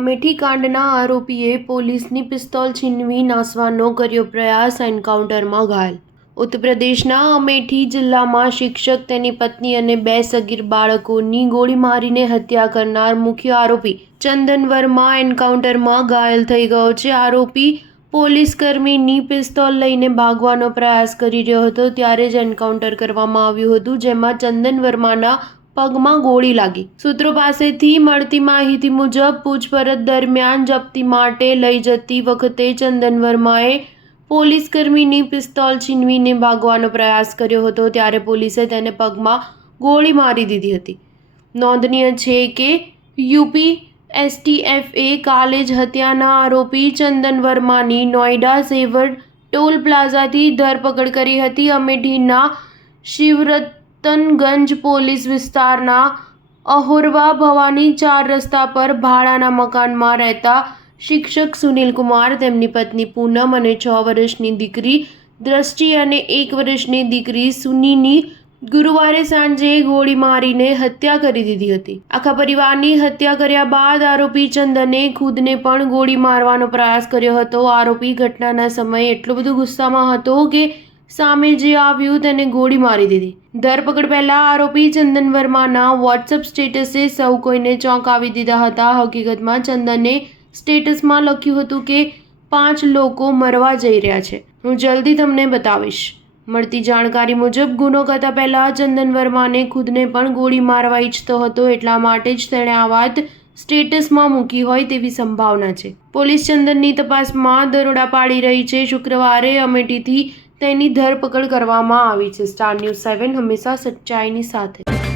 અમેઠી કાંડના આરોપીએ પોલીસની પિસ્તોલ છીનવી નાસવાનો કર્યો પ્રયાસ, એન્કાઉન્ટરમાં ઘાયલ। ઉત્તર પ્રદેશના અમેઠી જિલ્લામાં શિક્ષક, તેની પત્ની અને 2 સગીર બાળકોની ગોળી મારીને હત્યા કરનાર મુખ્ય આરોપી ચંદન વર્મા એન્કાઉન્ટરમાં ઘાયલ થઈ ગયો છે। આરોપી પોલીસકર્મીની પિસ્તોલ લઈને ભાગવાનો પ્રયાસ કરી રહ્યો હતો ત્યારે જ એન્કાઉન્ટર કરવામાં આવ્યું હતું, જેમાં ચંદન વર્માના પગમાં ગોળી લાગી। સૂત્રો પાસેથી મળતી માહિતી મુજબ પૂછપરછ દરમિયાન જપ્તી માટે લઈ જતી વખતે ચંદન વર્માએ પોલીસકર્મીની પિસ્તોલ છીનવીને ભાગવાનો પ્રયાસ કર્યો હતો ત્યારે પોલીસે તેને પગમાં ગોળી મારી દીધી હતી। નોંધનીય છે કે યુપી એસટીએફએ કાલે જ હત્યાના આરોપી ચંદન વર્માની નોઈડા સેવર ટોલ પ્લાઝાથી ધરપકડ કરી હતી। અમેઠીના શિવરતનગંજ પોલીસ વિસ્તારના અહોરવા ભવાની 4 રસ્તા પર ભાડાના મકાનમાં રહેતા શિક્ષક સુનિલ કુમાર, તેમની પત્ની પૂનમ અને 6 વર્ષની દીકરી દ્રષ્ટિ અને 1 વર્ષની દીકરી સુનીની ગુરુવારે સાંજે ગોળી મારીને હત્યા કરી દીધી હતી। આખા પરિવારની હત્યા કર્યા બાદ આરોપી ચંદને ખુદને પણ ગોળી મારવાનો પ્રયાસ કર્યો હતો। આરોપી ઘટનાના સમયે એટલો બધો ગુસ્સામાં હતો કે સામે જે આવ્યું તેને ગોળી મારી દીધી। ધરપકડ પહેલા આરોપી ચંદન વર્માના વોટ્સએપ સ્ટેટસે સૌ કોઈને ચોંકાવી દીધા હતા। હકીકતમાં ચંદને સ્ટેટસમાં લખ્યું હતું કે 5 લોકો મરવા જઈ રહ્યા છે, હું જલ્દી તમને બતાવીશ। મળતી જાણકારી મુજબ ગુનો કરતા પહેલા ચંદન વર્માને ખુદને પણ ગોળી મારવા ઈચ્છતો હતો, એટલા માટે જ તેણે આ વાત સ્ટેટસમાં મૂકી હોય તેવી સંભાવના છે। પોલીસ ચંદનની તપાસમાં દરોડા પાડી રહી છે। શુક્રવારે અમેઠીથી તેની ધરપકડ કરવામાં આવી છે। સ્ટાર ન્યૂઝ 7 હંમેશા સચ્ચાઈની સાથે।